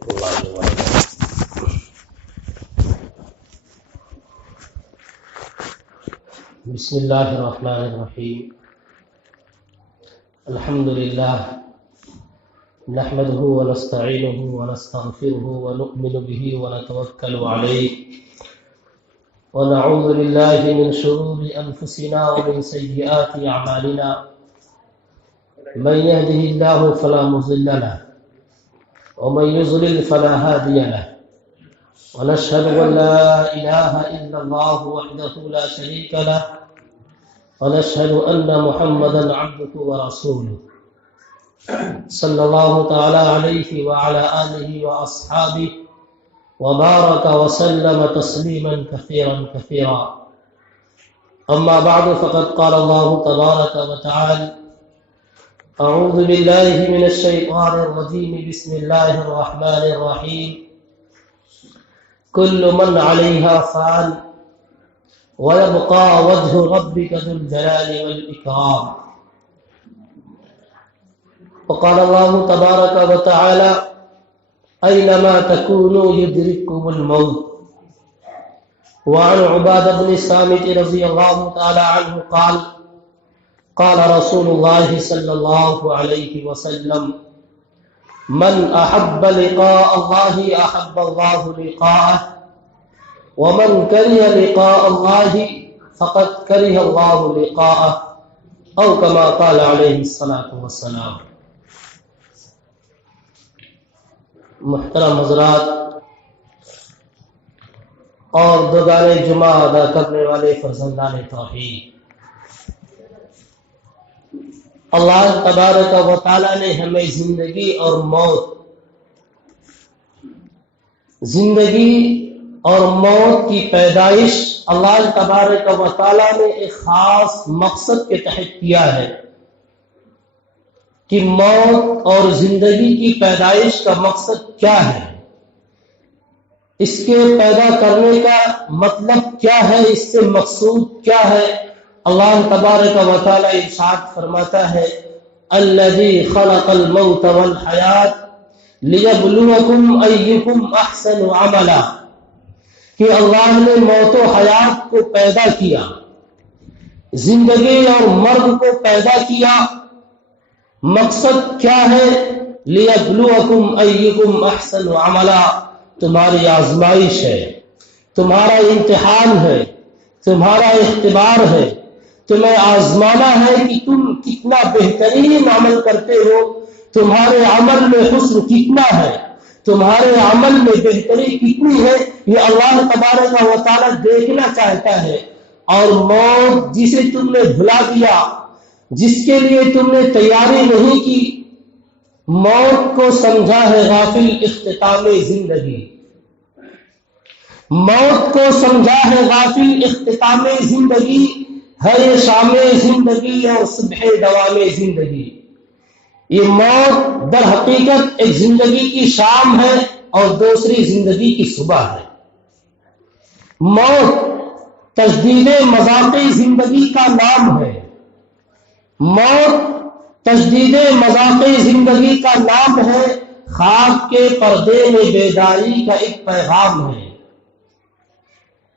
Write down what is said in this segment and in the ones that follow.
اللہ وبرکاتہ۔ بسم اللہ الرحمن الرحیم۔ الحمد للہ نحمده ونستعینه ونستغفره ونؤمن به ونتوکل علیہ ونعوذ باللہ من شرور انفسنا ومن سیئات اعمالنا من يهده الله فلا مضل له ومن يضلل فلا هادي له ونشهد أن لا إله إلا الله وحده لا شريك له ونشهد أن محمدا عبده ورسوله صلى الله تعالى عليه وعلى آله وأصحابه وبارك وسلم تسليما كثيرا كثيرا. أما بعد فقد قال الله تبارك وتعالى: أعوذ بالله من الشيطان الرجيم بسم الله الرحمن الرحيم. كل من عليها فان ويبقى وجه ربك ذو الجلال والإكرام. وقال الله تبارك وتعالى: أينما تكونوا يدرككم الموت. وعن عبادة بن الصامت رضي الله تعالى عنه قال: قال رسول الله صلى الله عليه وسلم: من أحب لقاء الله أحب الله لقاءه ومن كره لقاء الله فقد كره الله لقاءه أو كما قال عليه الصلاة والسلام. محترم حضرات اور دوگانے جمعہ ادا کرنے والے فرزندان توحید، اللہ تبارک و تعالی نے ہمیں زندگی اور موت کی پیدائش اللہ تبارک و تعالی نے ایک خاص مقصد کے تحت کیا ہے کہ موت اور زندگی کی پیدائش کا مقصد کیا ہے، اس کے پیدا کرنے کا مطلب کیا ہے، اس سے مقصود کیا ہے. اللہ تبارک و تعالی ارشاد فرماتا ہے: الذی خلق الموت والحیات لیبلوکم ایکم احسن عملا، کہ اللہ نے موت و حیات کو پیدا کیا، زندگی اور مرگ کو پیدا کیا. مقصد کیا ہے؟ لیبلوکم ایکم احسن عملا، تمہاری آزمائش ہے، تمہارا امتحان ہے، تمہارا اختبار ہے، تمہیں آزمانا ہے کہ تم کتنا بہترین عمل کرتے ہو، تمہارے عمل میں حسن کتنا ہے، تمہارے عمل میں بہتری کتنی ہے، یہ اللہ تبارک و تعالی دیکھنا چاہتا ہے. اور موت جسے تم نے بھلا دیا، جس کے لیے تم نے تیاری نہیں کی، موت کو سمجھا ہے غافل اختتام زندگی، موت کو سمجھا ہے غافل اختتام زندگی ہے یہ شام زندگی اور صبح دوام زندگی. یہ موت در حقیقت ایک زندگی کی شام ہے اور دوسری زندگی کی صبح ہے. موت تجدید مذاق زندگی کا نام ہے، موت تجدید مذاق زندگی کا نام ہے، خواب کے پردے میں بیداری کا ایک پیغام ہے.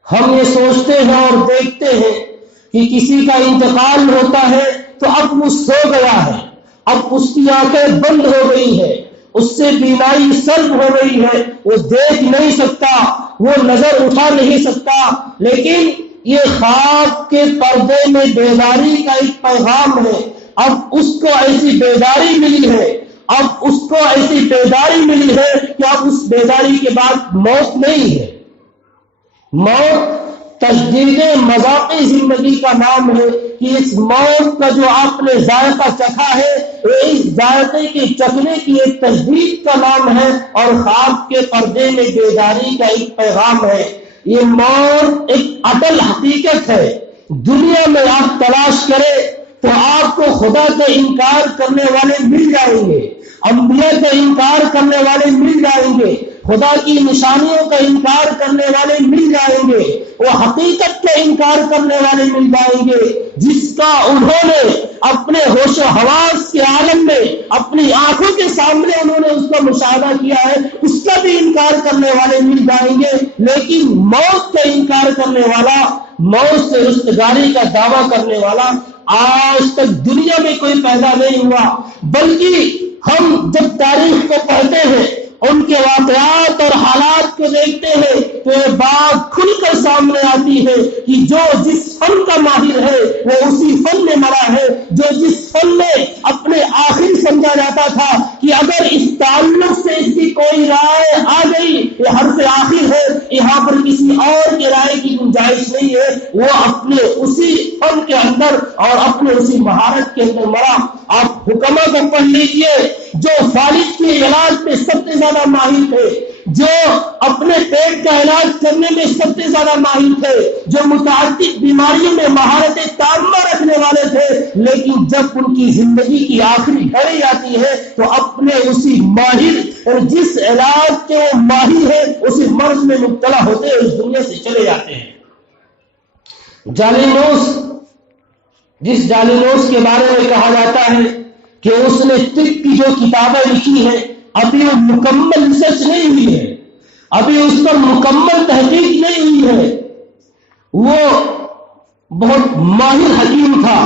ہم یہ سوچتے ہیں اور دیکھتے ہیں کہ کسی کا انتقال ہوتا ہے تو اب وہ سو گیا ہے، اب اس کی آنکھیں بند ہو گئی ہے، اس سے بینائی سلب ہو گئی ہے، وہ دیکھ نہیں سکتا، وہ نظر اٹھا نہیں سکتا. لیکن یہ خواب کے پردے میں بیداری کا ایک پیغام ہے. اب اس کو ایسی بیداری ملی ہے، اب اس کو ایسی بیداری ملی ہے کہ اب اس بیداری کے بعد موت نہیں ہے. موت تجدید مذاق زندگی کا نام ہے کہ اس موت کا جو آپ نے ذائقہ چکھا ہے، اس ذائقے کے چکھنے کی ایک تجدید کا نام ہے اور خواب کے پردے میں بیداری کا ایک پیغام ہے. یہ موت ایک اٹل حقیقت ہے. دنیا میں آپ تلاش کریں تو آپ کو خدا کا انکار کرنے والے مل جائیں گے، انبیاء کا انکار کرنے والے مل جائیں گے، خدا کی نشانیوں کا انکار کرنے والے مل جائیں گے، وہ حقیقت کا انکار کرنے والے مل جائیں گے، جس کا انہوں نے اپنے ہوش و حواس کے عالم میں اپنی آنکھوں کے سامنے انہوں نے اس کا مشاہدہ کیا ہے، اس کا بھی انکار کرنے والے مل جائیں گے۔ لیکن موت کا انکار کرنے والا، موت سے رستگاری کا دعویٰ کرنے والا آج تک دنیا میں کوئی پیدا نہیں ہوا۔ بلکہ ہم جب تاریخ کو پڑھتے ہیں، ان کے واقعات اور حالات کو دیکھتے ہیں تو یہ بات کھل کر سامنے آتی ہے کہ جو جس فن کا ماہر ہے وہ اسی فن میں مرا ہے، جو جس فن میں اپنے آخر سمجھا جاتا تھا کہ اگر اس تعلق سے اس کی کوئی رائے آ گئی، یہ حرف آخر ہے، یہاں پر کسی اور کی رائے کی گنجائش نہیں ہے، وہ اپنے اسی فن کے اندر اور اپنے اسی مہارت کے اندر مرا۔ آپ حکما کو پڑھ لیجئے، جو فالج کے علاج میں سب سے زیادہ ماہر تھے، جو اپنے پیٹ کا علاج کرنے میں سب سے زیادہ ماہر تھے، جو متعدد بیماریوں میں مہارت تامہ رکھنے والے تھے، لیکن جب ان کی زندگی کی آخری گھڑی آتی ہے تو اپنے اسی ماہر اور جس علاج کے وہ ماہر ہے اسی مرض میں مبتلا ہوتے ہیں، اس دنیا سے چلے جاتے ہیں۔ جالینوس، جس جالینوس کے بارے میں کہا جاتا ہے کہ اس نے طب کی جو کتابیں لکھی ہیں ابھی وہ مکمل ریسرچ نہیں ہوئی ہے، ابھی اس پر مکمل تحقیق نہیں ہوئی ہے، وہ بہت ماہر حکیم تھا،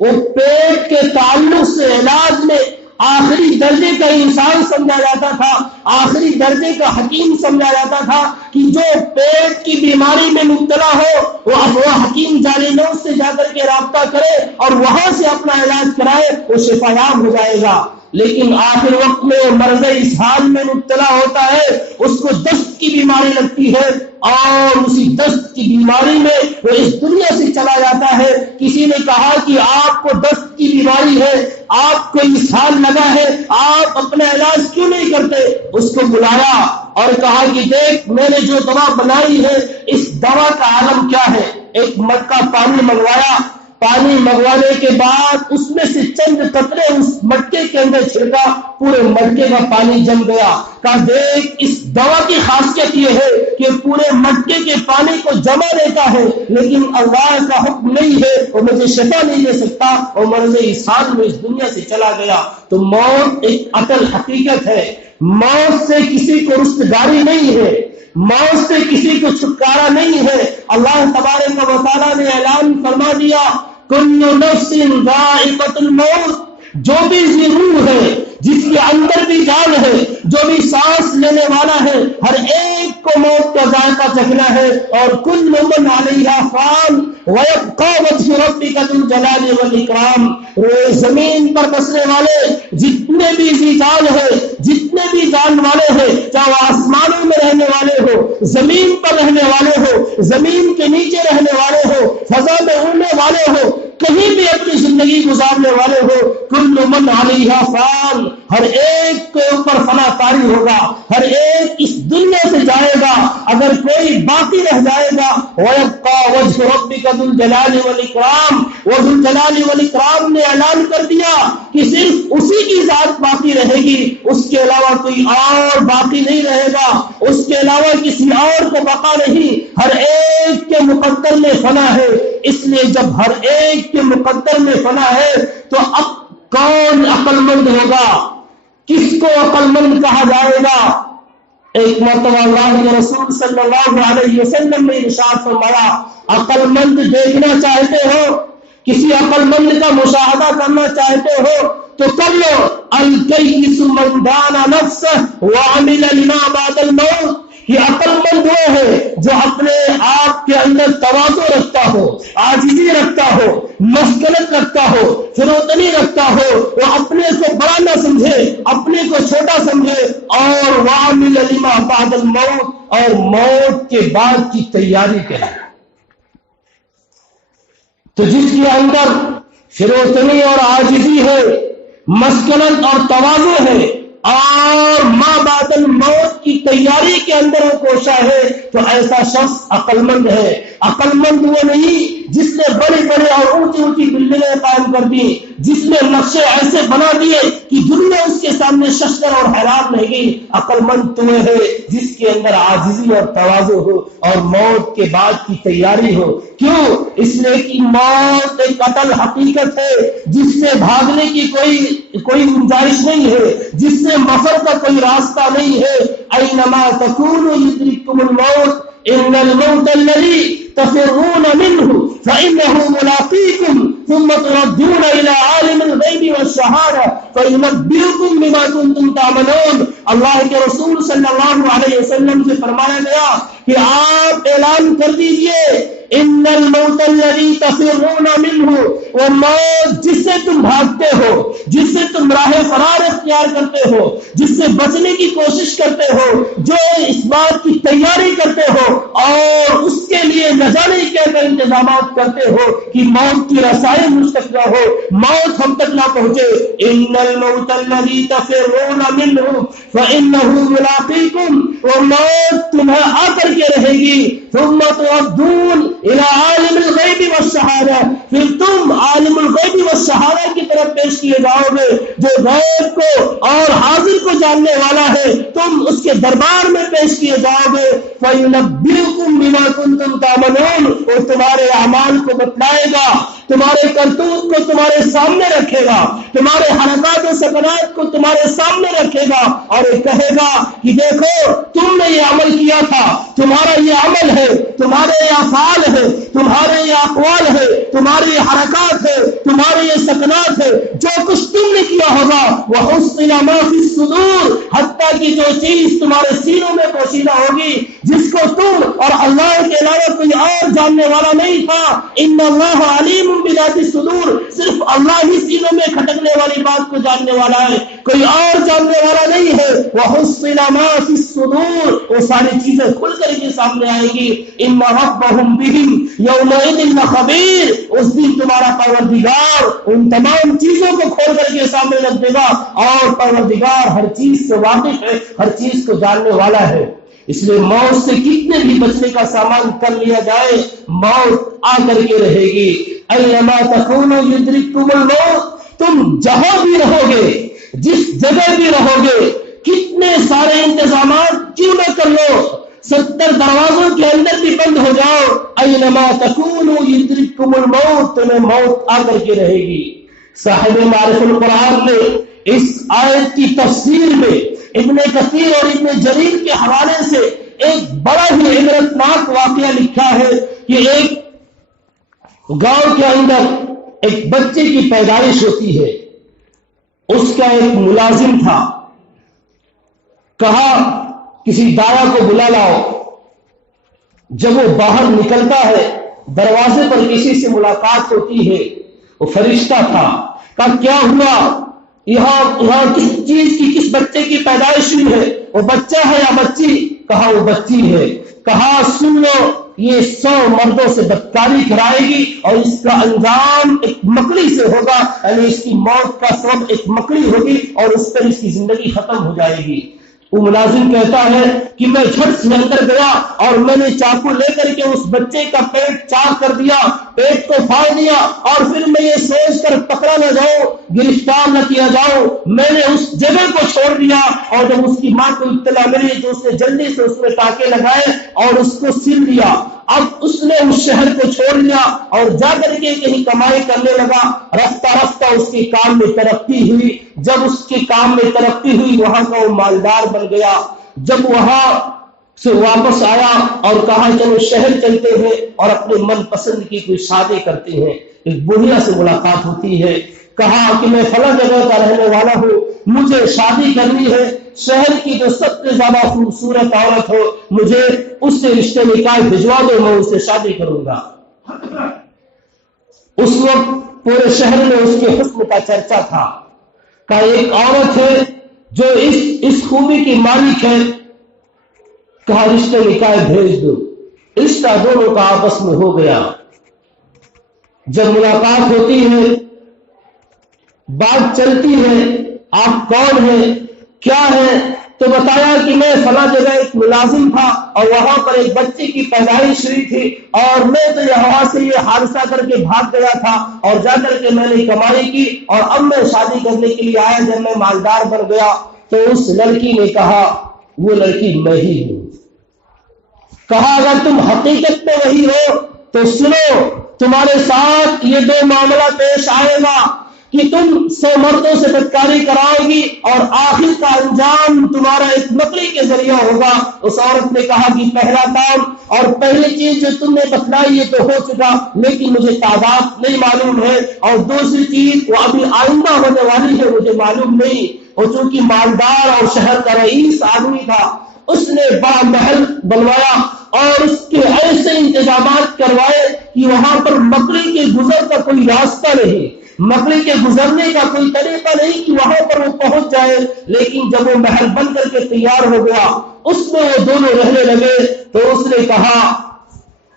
وہ پیٹ کے تعلق سے علاج میں آخری درجے کا انسان سمجھا جاتا تھا، آخری درجے کا حکیم سمجھا جاتا تھا کہ جو پیٹ کی بیماری میں مبتلا ہو وہ حکیم جالینوس سے جا کر کے رابطہ کرے اور وہاں سے اپنا علاج کرائے، وہ شفا یاب ہو جائے گا۔ لیکن آخر وقت میں مرض اسہال میں مبتلا ہوتا ہے، اس کو دست کی بیماری لگتی ہے اور اسی دست کی بیماری میں وہ اس دنیا سے چلا جاتا ہے۔ کسی نے کہا کہ آپ کو دست کی بیماری ہے، آپ کو اسہال لگا ہے، آپ اپنا علاج کیوں نہیں کرتے؟ اس کو بلایا اور کہا کہ دیکھ، میں نے جو دوا بنائی ہے اس دوا کا عالم کیا ہے۔ ایک مٹکا پانی منگوایا، پانی منگوانے کے بعد اس میں سے چند قطرے اس مٹکے کے اندر چھڑکا، پورے مٹکے کا پانی جم گیا۔ کہا دیکھ، اس دوا کی خاصیت یہ ہے کہ پورے مٹکے کے پانی کو جمع دیتا ہے، لیکن اللہ کا حکم نہیں ہے، وہ مجھے شفا نہیں دے سکتا، اور مرض اسہال میں اس دنیا سے چلا گیا۔ تو موت ایک اٹل حقیقت ہے، موت سے کسی کو رستگاری نہیں ہے، موت سے کسی کو چھٹکارا نہیں ہے۔ اللہ تبارک و تعالیٰ نے اعلان فرما دیا، کل نفس ذائقۃ الموت، جو بھی روح ہے، جس کے اندر بھی جان ہے، جو بھی سانس لینے والا ہے، ہر ایک کو موت کا ذائقہ چکھنا ہے۔ اور کل من علیہا فان ویبقی وجہ ربک ذو الجلال والاکرام، زمین پر بسنے والے جتنے بھی ذی جان ہے، جتنے بھی جان والے ہیں، چاہے وہ آسمانوں میں رہنے والے ہو، زمین پر رہنے والے ہو، زمین کے نیچے رہنے والے ہو، فضا میں اڑنے والے ہو، کہیں بھی اپنی زندگی گزارنے والے ہو، کل من علیہا فان، ہر ایک کے اوپر فنا طاری ہوگا، ہر ایک اس دنیا سے جائے گا۔ اگر کوئی باقی رہ جائے گا، وَيَبْقَى وَجْهُ رَبِّكَ ذُو الْجَلَالِ وَالْإِكْرَامِ، وہ ذو الجلال والاکرام نے اعلان کر دیا کہ صرف اسی کی ذات باقی رہے گی، اس کے علاوہ کوئی اور باقی نہیں رہے گا، اس کے علاوہ کسی اور کو بقا نہیں، ہر ایک کے مقدر میں فنا ہے۔ اس لیے جب ہر ایک کے مقدر میں فنا ہے تو اب کون عقل مند ہوگا، کس کو عقل مند کہا جائے گا؟ ایک مرتبہ اللہ کے رسول صلی اللہ علیہ وسلم نے ارشاد فرمایا، عقل مند دیکھنا چاہتے ہو، کسی عقل مند کا مشاہدہ کرنا چاہتے ہو تو کر لو، الکیس من دان نفسہ وعمل لما بعد الموت، یہ عقل مند وہ ہے جو اپنے آپ کے اندر تواضع رکھتا ہو، عاجزی رکھتا ہو، مسکنت رکھتا ہو، فروتنی رکھتا ہو، وہ اپنے کو بڑا نہ سمجھے، اپنے کو چھوٹا سمجھے، اور وعمل لما بعد الموت، اور موت کے بعد کی تیاری کرے۔ تو جس کے اندر فروتنی اور عاجزی ہے، مسکنت اور تواضع ہے، اور ما بعد الموت کی تیاری کے اندر وہ کوشاں ہے، تو ایسا شخص عقل مند ہے۔ عقل مند وہ نہیں جس نے بڑی بڑی اور اونچی اونچی بلڈنگیں قائم کر دی، جس نے نقشے ایسے بنا دیے کہ دنیا اس کے سامنے ششدر اور حیران رہ گئی. عقل مند تو ہے جس کے اندر عاجزی اور تواضع ہو اور موت کے بعد کی تیاری ہو. کیوں؟ اس لیے کہ موت ایک قتل حقیقت ہے جس سے بھاگنے کی کوئی گنجائش نہیں ہے، جس سے مفر کا کوئی راستہ نہیں ہے. اینما تکونوا یدرککم الموت ان الموت الذی تفرون منه فانه ملاقیکم ثم تردون الى عالم الغیب والشہادہ فینبئکم بما کنتم تعملون. اللہ کے رسول صلی اللہ علیہ وسلم سے فرمایا گیا کہ آپ اعلان کر دیجئے ان الموت الذی تفرون منه، وہ موت جس سے تم بھاگتے ہو، جس سے تم راہ فرار اختیار کرتے ہو، جس سے بچنے کی کوشش کرتے ہو، جو اس بات کی تیاری کرتے ہو اور اس کے لیے نہ جانے کیا کیا انتظامات کرتے ہو کہ موت کی رسائی مجھ تک نہ ہو، موت ہم تک نہ پہنچے. ان الموت الذی تفرون منه فانه ملاقیکم، وہ موت تمہیں آ کر کے رہے گی. ثم تردون الى عالم الغیب والشہادہ، پھر تم عالم الغیب والشہادہ کی طرف پیش کیے جاؤ گے جو غیب کو اور حاضر کو جاننے والا ہے. تم اس کے دربار میں پیش کیے جاؤ گے. فَيُنَبِّئُكُم بِمَا كُنتُمْ تَعْمَلُونَ، وہ تمہارے اعمال کو بتلائے گا، تمہارے کرتوت کو تمہارے سامنے رکھے گا، تمہارے حرکات و سکنات کو تمہارے سامنے رکھے گا اور یہ کہے گا کہ دیکھو تم نے یہ عمل کیا تھا، تمہارا یہ عمل ہے، تمہارے یہ افعال ہے، تمہارے یہ اقوال ہے، تمہارے یہ حرکات ہے، تمہارے یہ سکنات ہے، جو کچھ تم نے کیا ہوگا وَحُصِّلَ مَا فِي الصُّدُورِ، حتیٰ کہ جو چیز تمہارے سینوں میں پوشیدہ ہوگی جس کو تم اور اللہ کے علاوہ کوئی اور جاننے والا نہیں تھا. ان اللہ علیم بذات الصدور، صرف اللہ ہی سینوں میں کھٹکنے والی بات کو جاننے والا ہے، کوئی اور جاننے والا نہیں ہے. وَحُصِّلَ مَا فِي الصُّدُورِ، وہ ساری چیزیں کھل کر کے سامنے آئیں گی. ان ربهم بهم یومئذ لخبیر، اس دن تمہارا پروردگار ان تمام چیزوں کو کھول کر کے سامنے رکھ دے گا اور پروردگار ہر چیز سے واقف ہے، ہر چیز کو جاننے والا ہے. اس لیے موت سے کتنے بھی بچنے کا سامان کر لیا جائے موت آ کر کے رہے گی. اینما تکونوا یدرککم الموت، تم جہاں بھی رہو گے، جس جگہ بھی رہو گے، کتنے سارے انتظامات کیوں نہ کر لو، 70 دروازوں کے اندر بھی بند ہو جاؤ، اینما تکونوا یدرککم الموت، تمہیں موت آ کر کے رہے گی. صاحب معرف القرآن نے اس آیت کی تفسیر میں ابن کثیر اور ابن جریر کے حوالے سے ایک بڑا ہی عبرتناک واقعہ لکھا ہے کہ ایک گاؤں کے اندر ایک بچے کی پیدائش ہوتی ہے. اس کا ایک ملازم تھا، کہا کسی دایا کو بلا لاؤ. جب وہ باہر نکلتا ہے دروازے پر کسی سے ملاقات ہوتی ہے، وہ فرشتہ تھا. کہا کیا ہوا، یہاں کس چیز کی، کس بچے کی پیدائش ہوئی ہے، وہ بچہ ہے یا بچی؟ کہا وہ بچی ہے. کہا سن لو، یہ 100 مردوں سے بدکاری کرائے گی اور اس کا انجام ایک مکڑی سے ہوگا، یعنی اس کی موت کا سبب ایک مکڑی ہوگی اور اس پر اس کی زندگی ختم ہو جائے گی. وہ ملازم کہتا ہے کہ میں جھٹ سے اندر گیا اور میں نے چاقو لے کر کے اس بچے کا پیٹ چاک کر دیا، پیٹ کو پھاڑ دیا، اور پھر میں یہ سوچ کر پکڑا نہ جاؤں، گرفتار نہ کیا جاؤں، میں نے اس جگہ کو چھوڑ دیا. اور جب اس کی ماں کو اطلاع ملی تو اس نے جلدی سے اس میں ٹانکے لگائے اور اس کو سل دیا. اب اس نے اس شہر کو چھوڑ دیا اور جا کر کے کہیں کمائی کرنے لگا. رفتہ رفتہ اس کے کام میں ترقی ہوئی. جب اس کے کام میں ترقی ہوئی وہاں کا وہ مالدار بن گیا. جب وہاں سے واپس آیا اور کہا چلو شہر چلتے ہیں اور اپنے من پسند کی کوئی شادی کرتے ہیں. ایک بڑھیا سے ملاقات ہوتی ہے. کہا کہ میں فلاں جگہ کا رہنے والا ہوں، مجھے شادی کرنی ہے، شہر کی جو سب سے زیادہ خوبصورت عورت ہو مجھے اس سے رشتے نکاح بھجوا دو، میں اس سے شادی کروں گا. اس وقت پورے شہر میں اس کے حسن کا چرچا تھا. کہ ایک عورت ہے جو اس خوبی کی مالک ہے. کہا رشتے نکاح بھیج دو. رشتہ دونوں کا آپس میں ہو گیا. جب ملاقات ہوتی ہے، بات چلتی ہے، آپ کون ہیں، کیا ہے، تو تو بتایا کہ میں فلاں جگہ ایک ملازم تھا اور وہاں پر ایک بچے کی پیدائش ہوئی تھی اور میں تو یہاں سے یہ حادثہ کر کے بھاگ گیا تھا اور جا کر کے میں نے کمائی کی اور اب میں شادی کرنے کے لیے آیا جب میں مالدار بن گیا. تو اس لڑکی نے کہا وہ لڑکی میں ہی ہوں. کہا اگر تم حقیقت میں وہی ہو تو سنو تمہارے ساتھ یہ دو معاملہ پیش آئے گا کہ تم 100 مردوں سے بدکاری کراؤ گی اور آخر کا انجام تمہارا ایک مکڑی کے ذریعہ ہوگا. اس عورت نے کہا کہ پہلا کام اور پہلی چیز جو تم نے بتلائی یہ تو ہو چکا لیکن مجھے تعداد نہیں معلوم ہے اور دوسری چیز وہ ابھی آئندہ ہونے والی ہے مجھے معلوم نہیں. اور چونکہ مالدار اور شہر کا رئیس آدمی تھا اس نے بڑا محل بنوایا اور اس کے ایسے انتظامات کروائے کہ وہاں پر مکڑی کے گزر کا کوئی راستہ نہیں, مکڑی کے گزرنے کا کوئی طریقہ نہیں کہ وہاں پر وہ پہنچ جائے. لیکن جب وہ محل بن کر کے تیار ہو گیا اس میں وہ دونوں رہنے لگے تو اس نے کہا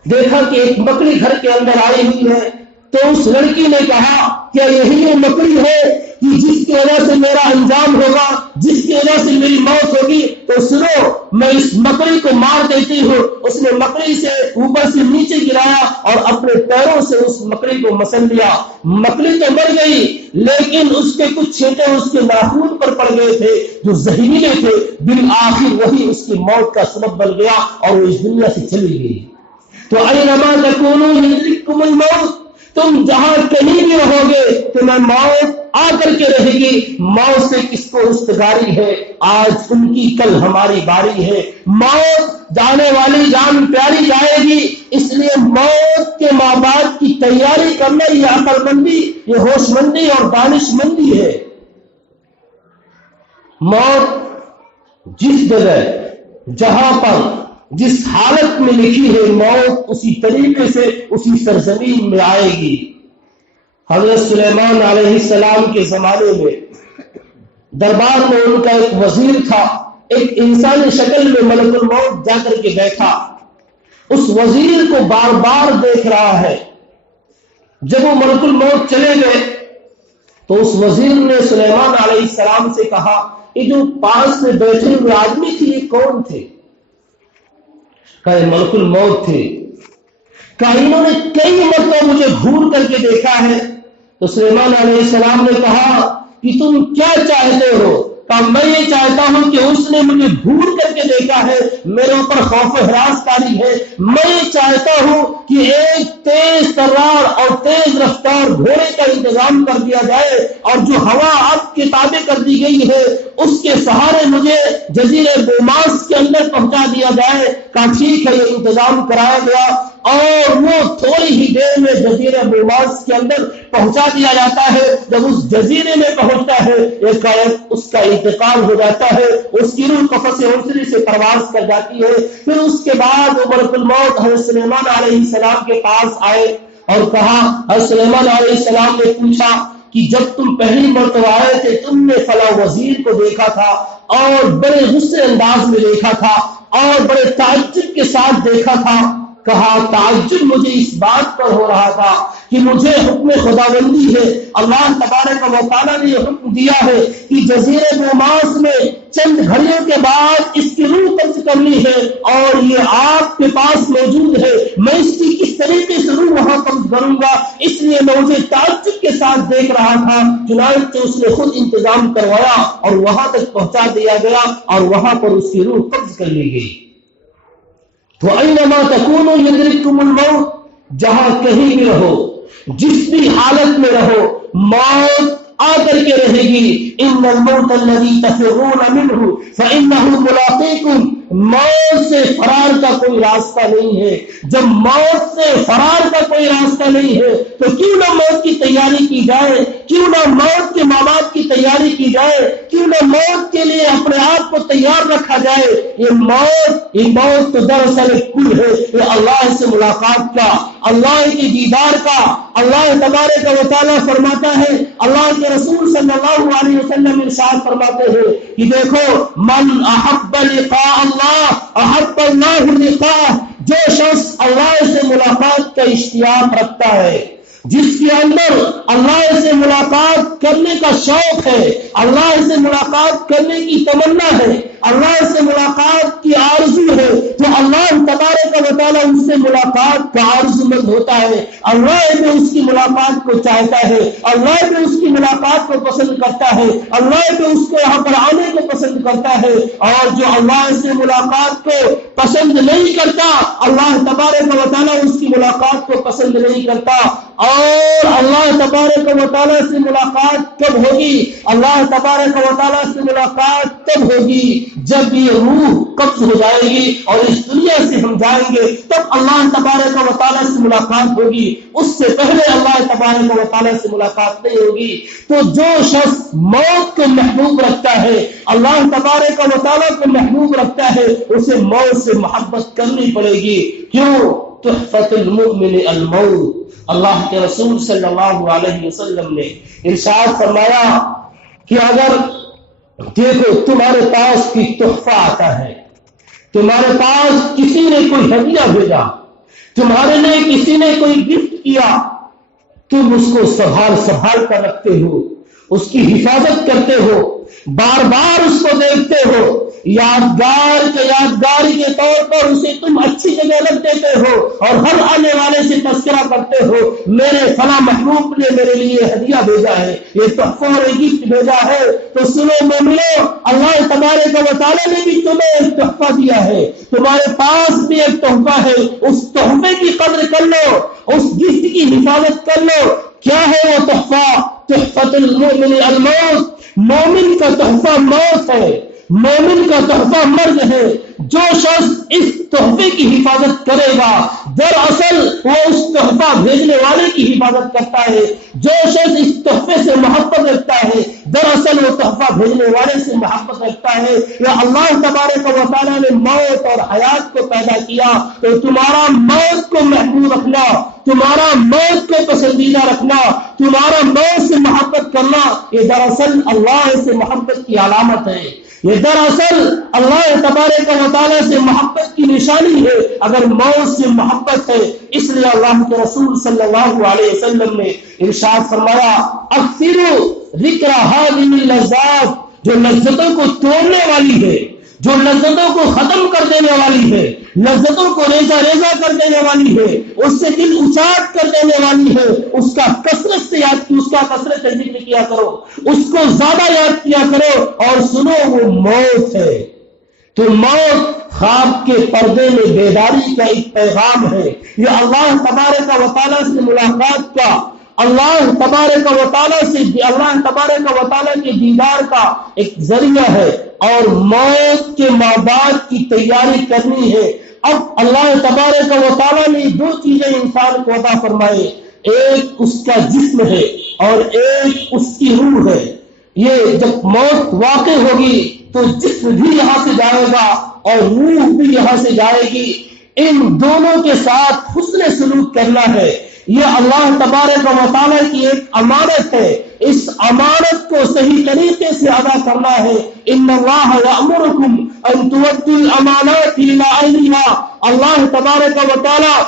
دیکھا کہ ایک مکڑی گھر کے اندر آئی ہوئی ہے. تو اس لڑکی نے کہا کیا یہی وہ مکڑی ہے کہ جس کی وجہ سے میرا انجام ہوگا, جس کی وجہ سے میری موت ہوگی؟ تو سنو میں اس مکڑی کو مار دیتی ہوں. اس نے مکڑی سے اوپر سے نیچے گرایا اور اپنے پیروں سے اس مکڑی کو مسل لیا. مکڑی تو مر گئی لیکن اس کے کچھ چھینٹے اس کے ناخون پر پڑ گئے تھے جو زہریلے تھے. بالآخر وہی اس کی موت کا سبب بن گیا اور وہ اس دنیا سے چلی گئی. تو اینما تکونوا یدرککم الموت, تم جہاں کہیں بھی رہو گے تمہیں موت آ کر کے رہے گی. موت سے کس کو رستگاری ہے؟ آج ان کی کل ہماری باری ہے. موت جانے والی جان پیاری جائے گی, اس لیے موت کے ماں باپ کی تیاری کرنا یہ عقل مندی, یہ ہوش مندی اور دانش مندی ہے. موت جس جگہ جہاں پر جس حالت میں لکھی ہے موت اسی طریقے سے اسی سرزمین میں آئے گی. حضرت سلیمان علیہ السلام کے زمانے میں دربار میں ان کا ایک وزیر تھا, ایک انسانی شکل میں ملک الموت جا کر کے بیٹھا. اس وزیر کو بار بار دیکھ رہا ہے. جب وہ ملک الموت چلے گئے تو اس وزیر نے سلیمان علیہ السلام سے کہا یہ جو پاس میں بیٹھے ہوئے آدمی تھے یہ کون تھے؟ کہ ملک الموت تھے. کہ انہوں نے کئی مرتبہ مجھے گھور کر کے دیکھا ہے. تو سلیمان علیہ السلام نے کہا کہ تم کیا چاہتے ہو؟ کہ میں یہ چاہتا ہوں کہ اس نے مجھے گھور کر کے دیکھا ہے, میرے اوپر خوف و ہراس کاری ہے. میں یہ چاہتا ہوں کہ ایک تیز ترار اور تیز رفتار گھوڑے کا انتظام کر دیا جائے اور جو ہوا اب کے تابع کر دی گئی ہے اس کے سہارے مجھے جزیرے بوماس کے اندر پہنچا دیا جائے. کہ ٹھیک ہے, یہ انتظام کرایا گیا اور وہ تھوڑی ہی دیر میں جزیرے بوماس کے اندر پہنچا دیا جاتا ہے. جب اس جزیرے میں پہنچتا ہے اس کا انتقال ہو جاتا ہے, اس کی روح قفس عنصری سے پرواز کر جاتی ہے. پھر اس کے بعد وہ ملک الموت حضرت سلیمان علیہ السلام کے پاس آئے اور کہا, حضرت سلیمان علیہ السلام نے پوچھا کہ جب تم پہلی مرتبہ آئے تھے تم نے فلاں وزیر کو دیکھا تھا اور بڑے غصے انداز میں دیکھا تھا اور بڑے تعجب کے ساتھ دیکھا تھا. کہا تعجب مجھے اس بات پر ہو رہا تھا کہ مجھے حکم خداوندی ہے, اللہ تبارک و تعالیٰ نے یہ حکم دیا ہے کہ جزیرے بوماس میں چند گھڑیوں کے بعد اس کی روح قبض کرنی ہے اور یہ آپ کے پاس موجود ہے. میں اس کی کس طریقے سے روح وہاں قبض کروں گا, اس لیے میں مجھے تعجب کے ساتھ دیکھ رہا تھا. چنانچہ اس نے خود انتظام کروایا اور وہاں تک پہنچا دیا گیا اور وہاں پر اس کی روح قبض کر لی گئی. تو اینما تکونوا یدرککم الموت, جہاں کہیں بھی رہو جس بھی حالت میں رہو موت آ کر کے رہے گی. ان الموت الذی تفرون منہ فانہ ملاقیکم, موت سے فرار کا کوئی راستہ نہیں ہے. جب موت سے فرار کا کوئی راستہ نہیں ہے تو کیوں نہ موت کی تیاری کی جائے, کیوں نہ موت کے ماں باپ کی تیاری کی جائے, کیوں نہ موت کے لیے اپنے آپ کو تیار رکھا جائے. یہ موت تو دراصل ایک پل ہے, یہ اللہ سے ملاقات کا, اللہ کی دیدار کا. اللہ تبارک و تعالیٰ فرماتا ہے, اللہ کے رسول صلی اللہ علیہ وسلم ارشاد فرماتے ہیں کہ دیکھو من احب لقاء اللہ احب اللہ لقاء, جو شخص اللہ سے ملاقات کا اشتیاق رکھتا ہے جس کے اندر اللہ سے ملاقات کرنے کا شوق ہے، اللہ سے ملاقات کرنے کی تمنا ہے، اللہ سے ملاقات کی آرزو ہے، تو اللہ تبارک و تعالیٰ اس سے ملاقات کا آرزو مند ہوتا ہے، اللہ بھی اس کی ملاقات کو چاہتا ہے، اللہ بھی اس کی ملاقات کو پسند کرتا ہے، اللہ بھی اس کو یہاں پر آنے کو پسند کرتا ہے۔ اور جو اللہ سے ملاقات کو پسند نہیں کرتا، اللہ تبارک و تعالیٰ اس کی ملاقات کو پسند نہیں کرتا۔ اور اللہ تبارک و تعالیٰ سے ملاقات کب ہوگی؟ اللہ تبارک و تعالیٰ سے ملاقات تب ہوگی جب یہ روح قبض ہو جائے گی اور اس دنیا سے ہم جائیں گے، تب اللہ تبارک و تعالیٰ سے ملاقات ہوگی، اس سے پہلے اللہ تبارک و تعالیٰ سے ملاقات نہیں ہوگی۔ تو جو شخص موت کو محبوب رکھتا ہے، اللہ تبارک و تعالیٰ کو محبوب رکھتا ہے، اسے موت سے محبت کرنی پڑے گی۔ کیوں؟ تحفۃ المؤمن الموت۔ اللہ کے رسول صلی اللہ علیہ وسلم نے ارشاد فرمایا کہ اگر دیکھو تمہارے پاس کوئی تحفہ آتا ہے، تمہارے پاس کسی نے کوئی ہدیہ بھیجا، تمہارے لیے کسی نے کوئی گفٹ کیا، تم اس کو سنبھال کر رکھتے ہو، اس کی حفاظت کرتے ہو، بار بار اس کو دیکھتے ہو، یادگاری کے طور پر اسے تم اچھی جگہ رکھ دیتے ہو اور ہر آنے والے سے تذکرہ کرتے ہو، میرے فلاں محبوب نے میرے لیے ہدیہ بھیجا ہے، یہ تحفہ اور گفٹ بھیجا ہے، تو سنو مومنو، اللہ تبارک و تعالیٰ نے بھی تمہیں ایک تحفہ دیا ہے، تمہارے پاس بھی ایک تحفہ ہے، اس تحفے کی قدر کر لو، اس گفٹ کی حفاظت کر لو۔ کیا ہے وہ تحفہ؟ تحفۃ المؤمن الموت۔ مومن کا تحفہ موت ہے، مومن کا تحفہ مرگ ہے۔ جو شخص اس تحفے کی حفاظت کرے گا، دراصل وہ اس تحفہ بھیجنے والے کی حفاظت کرتا ہے۔ جو شخص اس تحفے سے محبت رکھتا ہے، دراصل وہ تحفہ بھیجنے والے سے محبت رکھتا ہے۔ یا اللہ تبارک و تعالیٰ نے موت اور حیات کو پیدا کیا، تو تمہارا موت کو محبوب رکھنا، تمہارا موت کو پسندیدہ رکھنا، تمہارا موت سے محبت کرنا، یہ دراصل اللہ سے محبت کی علامت ہے، یہ دراصل اللہ تبارک و تعالیٰ سے محبت کی نشانی ہے اگر موت سے محبت ہے۔ اس لیے اللہ کے رسول صلی اللہ علیہ وسلم نے ارشاد فرمایا، اکثروا ذکر هذه اللذات، جو لذتوں کو توڑنے والی ہے، جو لذتوں کو ختم کر دینے والی ہے، لذتوں کو ریزہ ریزہ کر دینے والی ہے، اس سے دل اچاٹ کر دینے والی ہے، اس کا کثرت سے یاد کی، اس کا کثرت سے ذکر کیا کرو، اس کو زیادہ یاد کیا کرو۔ اور سنو، وہ موت ہے۔ تو موت خواب کے پردے میں بیداری کا ایک پیغام ہے، یہ اللہ تبارک و تعالیٰ سے ملاقات کا، اللہ تبارک و تعالیٰ کے دیدار کا ایک ذریعہ ہے، اور موت کے ماں باپ کی تیاری کرنی ہے۔ اب اللہ تبارک و تعالیٰ نے دو چیزیں انسان کو عطا فرمائے، ایک اس کا جسم ہے اور ایک اس کی روح ہے۔ یہ جب موت واقع ہوگی تو جسم بھی یہاں سے جائے گا اور روح بھی یہاں سے جائے گی، ان دونوں کے ساتھ حسن سلوک کرنا ہے۔ یہ اللہ تبارک و تعالیٰ کی ایک امانت ہے، اس امانت کو صحیح طریقے سے ادا کرنا ہے۔ ان اللہ یأمرکم ان تؤدوا الامانات الی اہلها، اللہ تبارک و تعالیٰ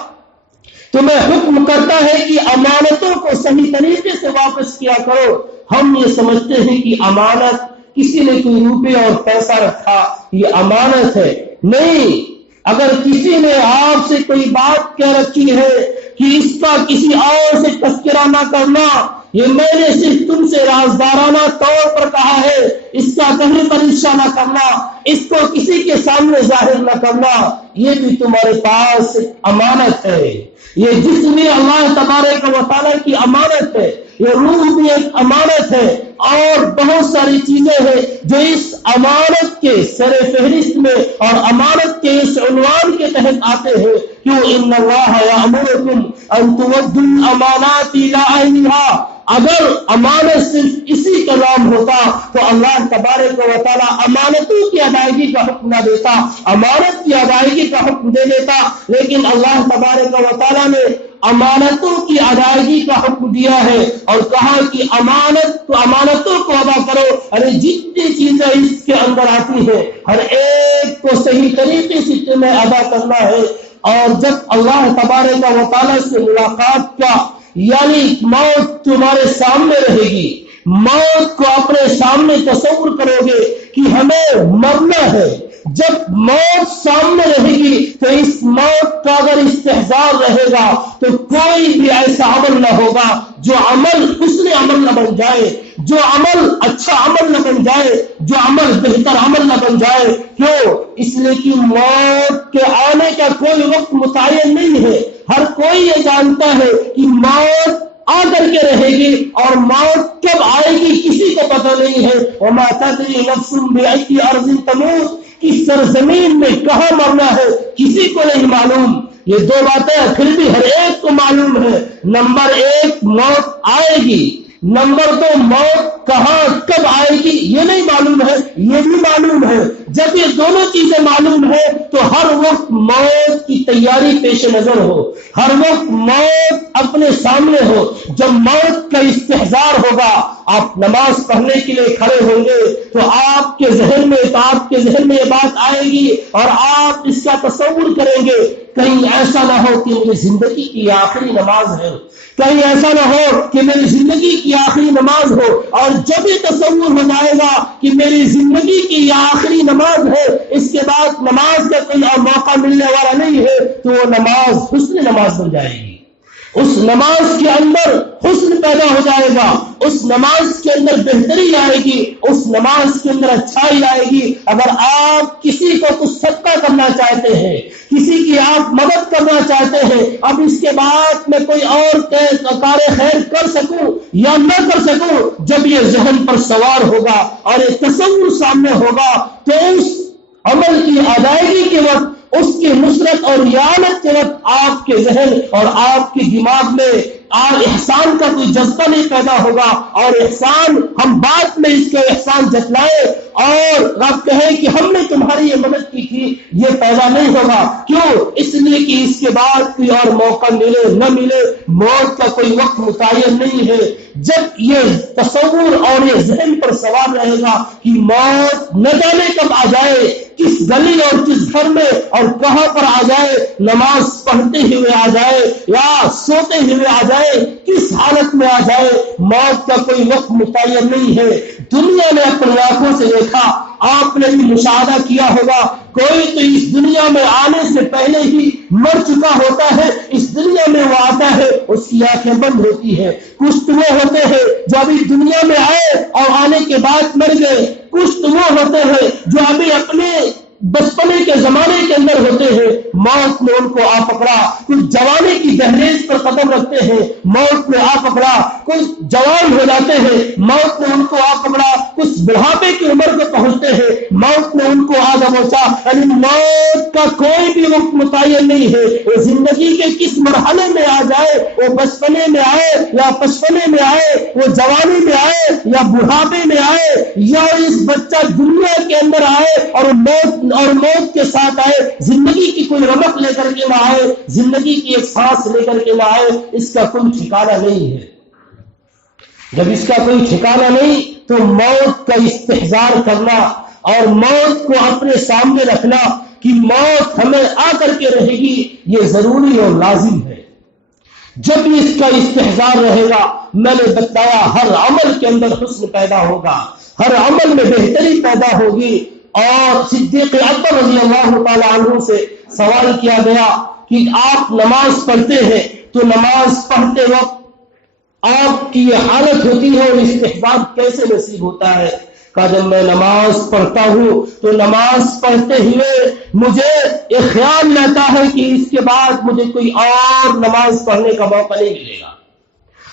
تمہیں حکم کرتا ہے کہ امانتوں کو صحیح طریقے سے واپس کیا کرو۔ ہم یہ سمجھتے ہیں کہ امانت کسی نے کوئی روپے اور پیسہ رکھا، یہ امانت ہے، نہیں۔ اگر کسی نے آپ سے کوئی بات کہہ رکھی ہے کہ اس کا کسی اور سے تذکرہ نہ کرنا، یہ میں نے صرف تم سے رازدارانہ طور پر کہا ہے، اس کا کہیں پر افشا نہ کرنا، اس کو کسی کے سامنے ظاہر نہ کرنا، یہ بھی تمہارے پاس امانت ہے۔ یہ جسم بھی اللہ تبارک و تعالیٰ کی امانت ہے، یہ روح بھی ایک امانت ہے، اور بہت ساری چیزیں ہیں جو اس امانت کے سر فہرست میں اور امانت کے اس عنوان کے تحت آتے ہیں۔ کیوں؟ ان اللہ یأمرکم ان تؤدوا الامانات الی اہلها۔ اگر امانت صرف اسی کا نام ہوتا تو اللہ تبارک و تعالیٰ امانتوں کی ادائیگی کا حکم نہ دیتا، امانت کی ادائیگی کا حکم دے دیتا، لیکن اللہ تبارک و تعالیٰ نے امانتوں کی ادائیگی کا حکم دیا ہے اور کہا کہ امانتوں کو ادا کرو۔ ارے جتنی چیزیں اس کے اندر آتی ہیں ہر ایک کو صحیح طریقے سے تمہیں ادا کرنا ہے۔ اور جب اللہ تبارک و تعالیٰ سے ملاقات کا یعنی موت تمہارے سامنے رہے گی، موت کو اپنے سامنے تصور کرو گے کہ ہمیں مرنا ہے۔ جب موت سامنے رہے گی تو اس موت کا اگر استحضار رہے گا تو کوئی بھی ایسا عمل نہ ہوگا جو عمل حسن عمل نہ بن جائے، جو عمل اچھا عمل نہ بن جائے، جو عمل بہتر عمل نہ بن جائے۔ کیوں؟ اس لیے کہ موت کے آنے کا کوئی وقت متعین نہیں ہے۔ ہر کوئی یہ جانتا ہے کہ موت آ کر کے رہے گی اور موت کب آئے گی کسی کو پتہ نہیں ہے۔ وما تدری نفس بأي أرض تموت، کس سرزمین میں کہاں مرنا ہے کسی کو نہیں معلوم۔ یہ دو باتیں پھر بھی ہر ایک کو معلوم ہے۔ نمبر ایک، موت آئے گی۔ نمبر دو، موت کہاں کب آئے گی یہ نہیں معلوم ہے، یہ بھی معلوم ہے۔ جب یہ دونوں چیزیں معلوم ہے تو ہر وقت موت کی تیاری پیش نظر ہو، ہر وقت موت اپنے سامنے ہو۔ جب موت کا استحضار ہوگا، آپ نماز پڑھنے کے لیے کھڑے ہوں گے تو آپ کے ذہن میں یہ بات آئے گی اور آپ اس کا تصور کریں گے، کہیں ایسا نہ ہو کہ میری زندگی کی آخری نماز ہے، کہیں ایسا نہ ہو کہ میری زندگی کی آخری نماز ہو۔ اور جب یہ تصور ہو جائے گا کہ میری زندگی کی یہ آخری نماز ہے، اس کے بعد نماز کا کوئی اور موقع ملنے والا نہیں ہے، تو وہ نماز حسن نماز بن جائے گی۔ اس نماز کے اندر حسن پیدا ہو جائے گا، اس نماز کے اندر بہتری آئے گی، اس نماز کے اندر اچھائی آئے گی۔ اگر آپ کسی کو کچھ صدقہ کرنا چاہتے ہیں، کسی کی آپ مدد کرنا چاہتے ہیں، اب اس کے بعد میں کوئی اور کار خیر کر سکوں یا نہ کر سکوں، جب یہ ذہن پر سوار ہوگا اور یہ تصور سامنے ہوگا تو اس عمل کی ادائیگی کے وقت، اس کی نصرت اور اعانت کے وقت آپ کے ذہن اور آپ کے دماغ میں احسان کا کوئی جذبہ نہیں پیدا ہوگا، اور احسان ہم بعد میں اس کا احسان جتلائیں اور آپ کہیں کہ ہم نے تمہاری یہ مدد کی تھی، یہ پیدا نہیں ہوگا۔ کیوں؟ اس لیے کہ اس کے بعد کوئی اور موقع ملے نہ ملے، موت کا کوئی وقت متعین نہیں ہے۔ جب یہ تصور اور یہ ذہن پر سوار رہے گا کہ موت نہ جانے کب آ جائے، کس گلی اور کس گھر میں اور کہاں پر آ جائے، نماز پڑھتے ہوئے آ جائے یا سوتے ہوئے آ جائے، کس حالت میں آ جائے، موت کا کوئی وقت متعین نہیں ہے۔ دنیا نے اپنی آنکھوں سے دیکھا، آپ نے بھی مشاہدہ کیا ہوگا، کوئی تو اس دنیا میں آنے سے پہلے ہی مر چکا ہوتا ہے، اس دنیا میں وہ آتا ہے اس کی آنکھیں بند ہوتی ہے۔ کچھ تو وہ ہوتے ہیں جو ابھی دنیا میں آئے اور آنے کے بعد مر گئے، کچھ تو وہ ہوتے ہیں جو ابھی اپنے بچپنے کے زمانے کے اندر ہوتے ہیں، موت نے ان کو آ پکڑا۔ کچھ جوانی کی دہلیز پر قدم رکھتے ہیں، موت نے آ پکڑا۔ کچھ جوان ہو جاتے ہیں، موت نے ان کو آ پکڑا۔ کچھ بڑھاپے کی عمر کو پہنچتے ہیں، موت نے ان کو آ دبوچا۔ یعنی موت کا کوئی بھی وقت متعین نہیں ہے، وہ زندگی کے کس مرحلے میں آ جائے، وہ بچپنے میں آئے یا پچپنے میں آئے، وہ جوانی میں آئے یا بڑھاپے میں آئے، یا اس بچہ دنیا کے اندر آئے اور موت کے ساتھ آئے، زندگی کی کوئی رمق لے کر کے نہ آئے، زندگی کی ایک سانس لے کر کے نہ آئے، اس کا کوئی ٹھکانہ نہیں ہے۔ جب اس کا کوئی ٹھکانہ نہیں تو موت کا استحضار کرنا اور موت کو اپنے سامنے رکھنا کہ موت ہمیں آ کر کے رہے گی، یہ ضروری اور لازم ہے۔ جب اس کا استحضار رہے گا، میں نے بتایا ہر عمل کے اندر حسن پیدا ہوگا، ہر عمل میں بہتری پیدا ہوگی۔ اور صدیق اکبر رضی اللہ تعالی عنہ سے سوال کیا گیا کہ آپ نماز پڑھتے ہیں تو نماز پڑھتے وقت آپ کی یہ حالت ہوتی ہے اور استحباب کیسے نصیب ہوتا ہے؟ کہا جب میں نماز پڑھتا ہوں تو نماز پڑھتے ہوئے مجھے یہ خیال رہتا ہے کہ اس کے بعد مجھے کوئی اور نماز پڑھنے کا موقع نہیں ملے گا۔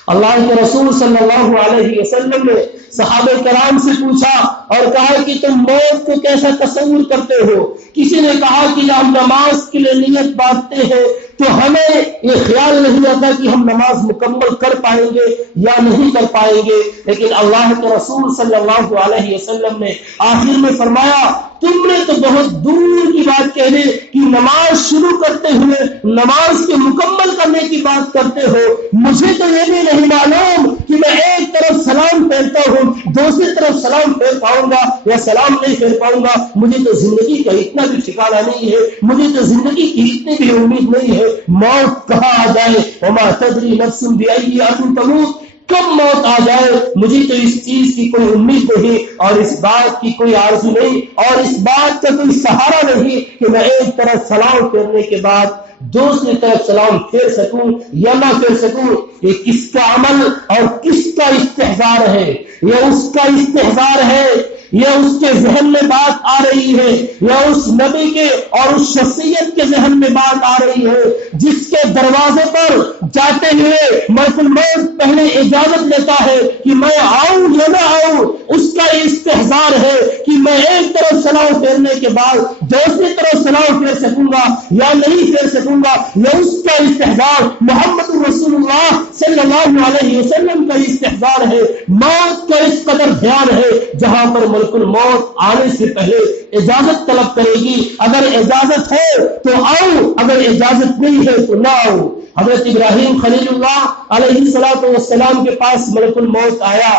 اللہ کے رسول صلی اللہ علیہ وسلم نے صحابہ کرام سے پوچھا اور کہا کہ تم موت کو کیسا تصور کرتے ہو؟ کسی نے کہا کہ جب ہم نماز کے لیے نیت باندھتے ہیں تو ہمیں یہ خیال نہیں آتا کہ ہم نماز مکمل کر پائیں گے یا نہیں کر پائیں گے، لیکن اللہ کے رسول صلی اللہ علیہ وسلم نے آخر میں فرمایا تم نے تو بہت دور کی بات کہہ دی کہ نماز شروع کرتے ہوئے نماز کے مکمل کرنے کی بات کرتے ہو، مجھے تو یہ بھی نہیں معلوم کہ میں ایک طرف سلام پھیرتا ہوں دوسری طرف سلام پھیر پاؤں گا یا سلام نہیں پھیر پاؤں گا؟ مجھے تو زندگی کا اتنا بھی ٹھکانہ نہیں ہے، مجھے تو زندگی کی اتنی بھی امید نہیں ہے، موت کہاں آ جائے، وما تدری نفس بأی ارض تموت، کب موت آ جائے مجھے تو اس چیز کی کوئی امید نہیں، اور اس بات کی کوئی آرزو نہیں، اور اس بات کا کوئی سہارا نہیں کہ میں ایک طرف سلام پھیرنے کے بعد دوسری طرف سلام پھیر سکوں یا نہ پھیر سکوں۔ یہ کس کا عمل اور کس کا استحضار ہے؟ یہ اس کا استحضار ہے، یا اس کے ذہن میں بات آ رہی ہے، یا اس نبی کے اور اس شخصیت کے ذہن میں بات آ رہی ہے جس کے دروازے پر جاتے ہوئے ملک الموت پہلے اجازت لیتا ہے کہ میں آؤں یا نہ آؤں؟ اس کا استحضار ہے کہ میں ایک طرف سلام پھیرنے کے بعد دوسری طرف سلام پھیر سکوں گا یا نہیں پھیر سکوں گا، یا اس کا استحضار محمد رسول اللہ صلی اللہ علیہ وسلم کا استحضار ہے۔ موت کا اس قدر دھیان ہے جہاں پر ملک الموت آنے سے پہلے اجازت طلب کرے گی، اگر اجازت ہے تو آؤ، اگر اجازت نہیں ہے تو نہ آؤ۔ حضرت ابراہیم خلیل اللہ علیہ السلام کے پاس ملک الموت آیا،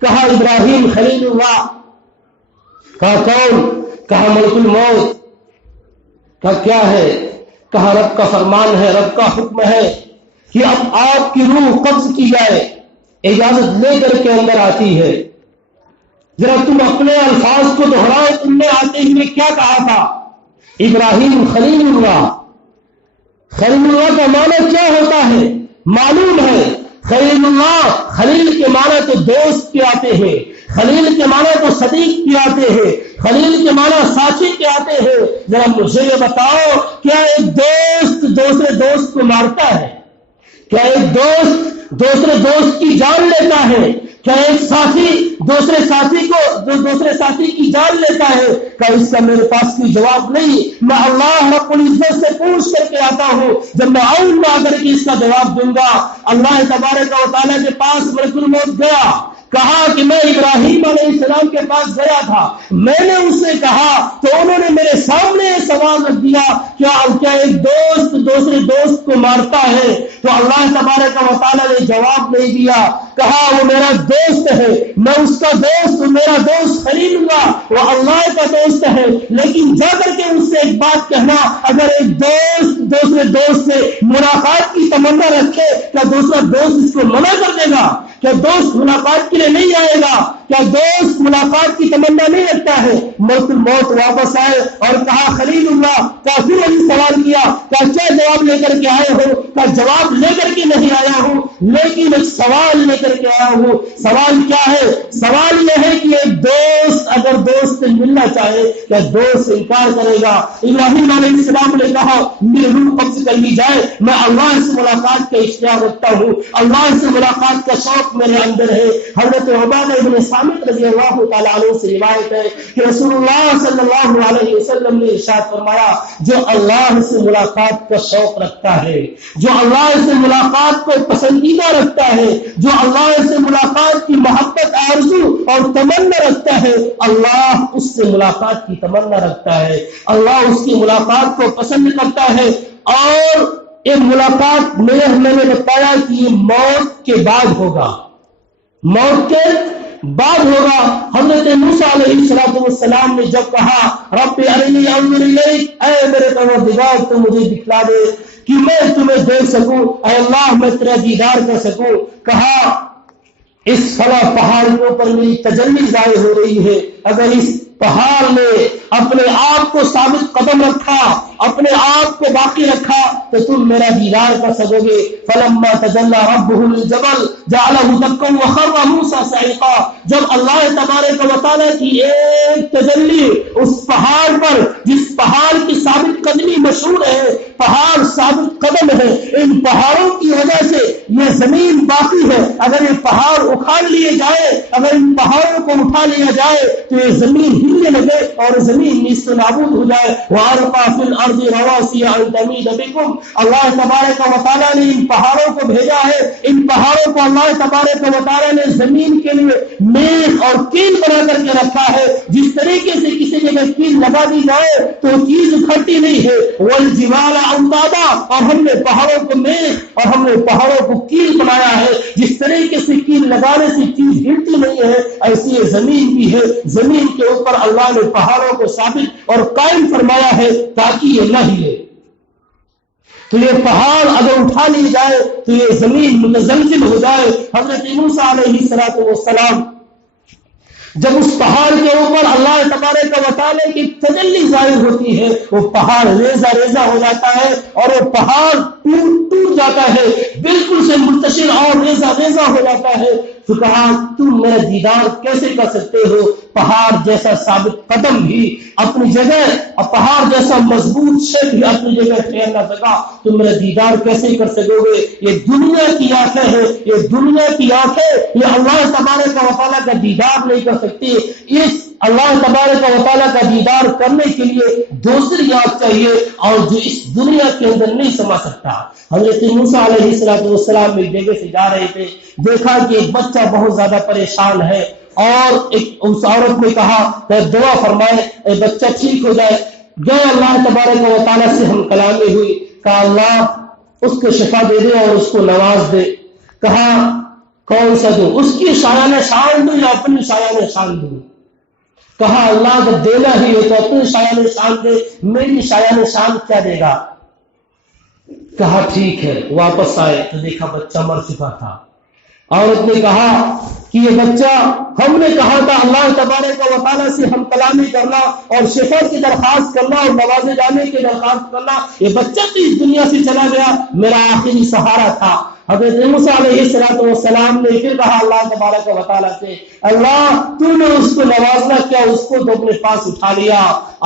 کہا ابراہیم خلیل اللہ، کہا کون؟ کہا ملک الموت۔ کہا کیا ہے؟ کہا رب کا فرمان ہے، رب کا حکم ہے کہ اب آپ کی روح قبض کی جائے، اجازت لے کر کے اندر آتی ہے۔ ذرا تم اپنے الفاظ کو دہراؤ، تم نے آتے ہوئے کیا کہا تھا؟ ابراہیم خلیل اللہ۔ خلیل اللہ کا معنی کیا ہوتا ہے؟ معلوم ہے، خلیل اللہ، خلیل کے معنی تو دوست کے آتے ہیں، خلیل کے معنی تو صدیق کے آتے ہیں، خلیل کے معنی ساتھی کے آتے ہیں۔ ذرا مجھے یہ بتاؤ، کیا ایک دوست دوسرے دوست کو مارتا ہے؟ کیا ایک دوست دوسرے دوست کی جان لیتا ہے؟ کیا ایک ساتھی دوسرے ساتھی کی جان لیتا ہے؟ کیا اس کا میرے پاس کوئی جواب نہیں؟ میں اللہ رب العزت سے پوچھ کر کے آتا ہوں، جب میں آؤں گا اگر کہ اس کا جواب دوں گا۔ اللہ تبارک و تعالیٰ کے پاس ملک الموت گیا، کہا کہ میں ابراہیم علیہ السلام کے پاس گیا تھا، میں نے اس سے کہا تو انہوں نے میرے سامنے یہ سوال رکھ دیا، کیا ایک دوست دوسرے دوست کو مارتا ہے؟ تو اللہ تبارک و تعالیٰ نے جواب نہیں دیا، کہا وہ میرا دوست ہے، میں اس کا دوست، میرا دوست خلیل اللہ، وہ اللہ کا دوست ہے، لیکن جا کر کے اس سے ایک بات کہنا، اگر ایک دوست دوسرے دوست سے ملاقات کی تمنا رکھے، کیا دوسرا دوست اس کو منع کر دے گا؟ کیا دوست ملاقات کے لیے نہیں آئے گا؟ کیا دوست ملاقات کی تمنا نہیں رکھتا ہے؟ ملک الموت واپس آئے اور کہا خلیل اللہ، کافی وہی سوال کیا، کیا جواب لے کر کے آئے ہو؟ کیا جواب لے کر کے نہیں آیا ہوں، لیکن ایک سوال لے کر کے آیا ہوں۔ سوال کیا ہے؟ سوال یہ ہے کہ ایک دوست اگر دوست سے ملنا چاہے، کیا دوست انکار کرے گا؟ ابراہیم علیہ السلام نے کہا میری روح قبض کر لی جائے، میں اللہ سے ملاقات کا اشتیاق رکھتا ہوں، اللہ سے ملاقات کا شوق میرے اندر ہے۔ حضرت عبادہ بن صامت رضی اللہ تعالیٰ عنہ سے روایت ہے کہ رسول اللہ صلی اللہ علیہ وسلم نے ارشاد فرمایا، جو اللہ سے ملاقات کا شوق رکھتا ہے، جو اللہ سے ملاقات کو پسندیدہ رکھتا ہے، جو اللہ سے ملاقات کی محبت آرزو اور تمنا رکھتا ہے، اللہ اس سے ملاقات کی تمنا رکھتا ہے، اللہ اس کی ملاقات کو پسند کرتا ہے۔ اور یہ ملاقات میں نے بتایا کہ یہ موت کے بعد ہوگا، موت کے بعد ہوگا۔ حضرت موسیٰ علیہ السلام نے جب کہا رب ارنی انظر الیک، اے میرے پروردگار تو مجھے دکھلا دے کہ میں تمہیں دیکھ سکوں، اے اللہ میں تیرا دیدار کر سکوں، کہا اس فلاں پہاڑ کے اوپر میری تجلی ظاہر ہو رہی ہے، اگر اس پہاڑ نے اپنے آپ کو ثابت قدم رکھا، اپنے آپ کو باقی رکھا تو تم میرا دیدار کر سکو گے۔ فلما تجلی ربہ للجبل جعلہ دکا وخر موسیٰ صعقا، جب اللہ تبارک و تعالیٰ کی ایک تجلی اس پہاڑ پر، جس پہاڑ کی ثابت قدمی مشہور ہے، پہاڑ ثابت قدم ہے، ان پہاڑوں کی وجہ سے یہ زمین باقی ہے، اگر یہ پہاڑ اکھاڑ لیے جائے، اگر ان پہاڑوں کو اٹھا لیا جائے تو یہ زمین ہلنے لگے اور زمین نیست و نابود ہو جائے۔ وَأَلْقَىٰ فِي الْأَرْضِ رَوَاسِيَ أَن تَمِيدَ بِكُمْ، اللہ تبارک و تعالیٰ نے ان پہاڑوں کو بھیجا ہے، ان پہاڑوں کو اللہ تبارک و تعالیٰ نے زمین کے لیے میخ اور کیل بنا کر کے رکھا ہے، جس طریقے سے کسی جگہ کیل لگا دی جائے تو چیز اکھڑتی نہیں ہے۔ وَالْجِبَالَ أَوْتَادًا، اور ہم نے پہاڑوں کو میخ اور ہم نے پہاڑوں کو کیل بنایا ہے، جس طریقے سے کیل لگانے سے چیز ہلتی نہیں ہے، ایسی یہ زمین بھی ہے۔ زمین کے اوپر اللہ نے پہاڑوں کو ثابت اور قائم فرمایا ہے تاکہ یہ نہ ہلے۔ تو یہ پہاڑ اگر اٹھا لی جائے تو یہ زمین متزلزل ہو جائے۔ حضرت موسیٰ علیہ السلام جب اس پہاڑ کے اوپر اللہ تبارک و تعالیٰ کی تجلی ظاہر ہوتی ہے، وہ پہاڑ ریزہ ریزہ ہو جاتا ہے اور وہ پہاڑ ٹوٹ جاتا ہے، بالکل سے منتشر اور ریزہ ریزہ ہو جاتا ہے۔ تو کہا تم میرا دیدار کیسے کر سکتے ہو؟ پہاڑ جیسا ثابت قدم بھی اپنی جگہ، پہاڑ جیسا مضبوط شے بھی اپنی جگہ ٹھہر نہ سکا، تم میرا دیدار کیسے کر سکو گے؟ یہ دنیا کی آنکھیں ہیں، یہ دنیا کی آنکھیں یہ اللہ تبارک و تعالیٰ کا دیدار نہیں کر سکتی۔ اس اللہ تبارک و تعالیٰ کا دیدار کرنے کے لیے دوسری آنکھ چاہیے اور جو اس دنیا کے اندر نہیں سما سکتا۔ حضرت موسیٰ علیہ السلام ایک جگہ سے جا رہے تھے، دیکھا کہ ایک بچہ بہت زیادہ پریشان ہے اور اس عورت نے کہا کہ دعا فرمائے اے بچہ ٹھیک ہو جائے۔ گئے اللہ تبارک و تعالیٰ سے ہم کلامی ہوئی، کہا اللہ اس کو شفا دے دے اور اس کو نواز دے۔ کہا کون سا دوں؟ اس کی شایان شان دوں یا اپنی شایان شان دوں؟ کہا اللہ جب دینا ہی ہو تو اپنی شایان شان دے، میری شایان شان کیا دے گا؟ کہا ٹھیک ہے۔ واپس آئے تو دیکھا بچہ مر چکا تھا۔ عورت نے کہا کہ یہ بچہ ہم نے کہا تھا اللہ تبارک و تعالیٰ سے ہم کلامی کرنا اور شفا کی درخواست کرنا اور نوازے جانے کی درخواست کرنا، یہ بچہ تو اس دنیا سے چلا گیا، میرا آخری سہارا تھا۔ حضرت موسیٰ علیہ السلام نے پھر کہا اللہ تبارک و تعالیٰ سے اللہ تو نے اس کو نوازنا کیا، اس کو تو اپنے پاس اٹھا لیا۔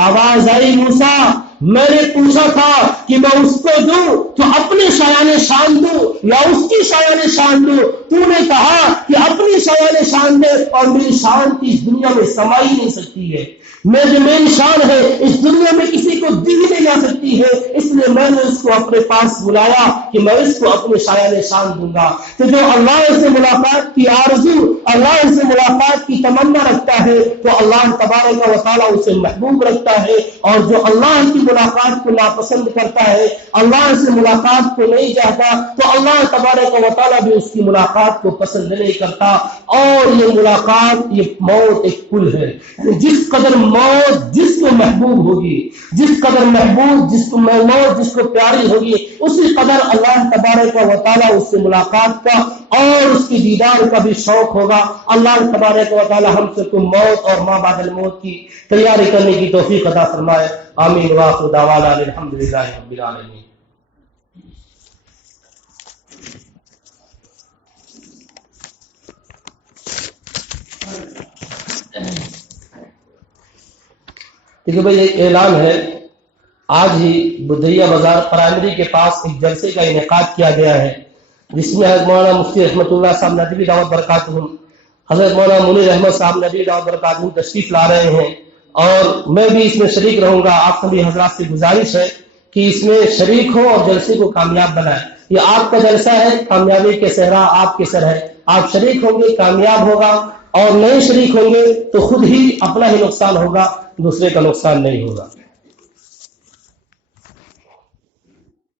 آواز آئی موسیٰ میں نے پوچھا تھا کہ میں اس کو دوں تو اپنے شایان شان دوں یا اس کی شایان شان دوں، تو نے کہا کہ اپنی شایان شان دے اور میری شان کی اس دنیا میں سما ہی نہیں سکتی ہے۔ میں جو میری شان ہے اس دنیا میں کسی کو دی ہی نہیں جا سکتی ہے، اس لیے میں نے اس کو اپنے پاس بلایا کہ میں اس کو اپنے شایان شان دوں گا۔ تو جو اللہ سے ملاقات کی آرزو، اللہ سے ملاقات کی تمنا رکھتا ہے تو اللہ تبارک و تعالیٰ اسے محبوب رکھتا ہے، اور جو اللہ کی ملاقات کو ناپسند کرتا ہے، اللہ سے ملاقات کو نہیں چاہتا، تو اللہ تبارک و تعالیٰ بھی اس کی ملاقات کو پسند نہیں کرتا۔ اور یہ ملاقات، یہ موت ایک پل ہے، جس قدر موت جس کو محبوب ہوگی، جس قدر محبوب جس کو موت جس کو پیاری ہوگی، اسی قدر اللہ تبارک و تعالیٰ اس سے ملاقات کا اور اس کی دیدار کا بھی شوق ہوگا۔ اللہ تبارک و تعالیٰ ہم سے کو موت اور ما بعد الموت کی تیاری کرنے کی توفیق عطا فرمائے۔ آمین وآخر دعوانا الحمدللہ رب العالمین۔ دیکھیے بھائی ایک اعلان ہے، آج ہی بدھیا بازار پرائمری کے پاس ایک جلسے کا انعقاد کیا گیا ہے، جس میں حضرت مولانا مفتی رحمۃ اللہ صاحب ندوی دعوت برکاتہم، حضرت مولانا منیر احمد صاحب ندوی دعوت برکاتہم تشریف لا رہے ہیں، اور میں بھی اس میں شریک رہوں گا۔ آپ سبھی حضرات سے گزارش ہے کہ اس میں شریک ہو اور جلسے کو کامیاب بنائیں۔ یہ آپ کا جلسہ ہے، کامیابی کے صحرا آپ کے سر ہے، آپ شریک ہوں گے کامیاب ہوگا، اور نہیں شریک ہوں گے تو خود ہی اپنا ہی نقصان ہوگا، دوسرے کا نقصان نہیں ہوگا۔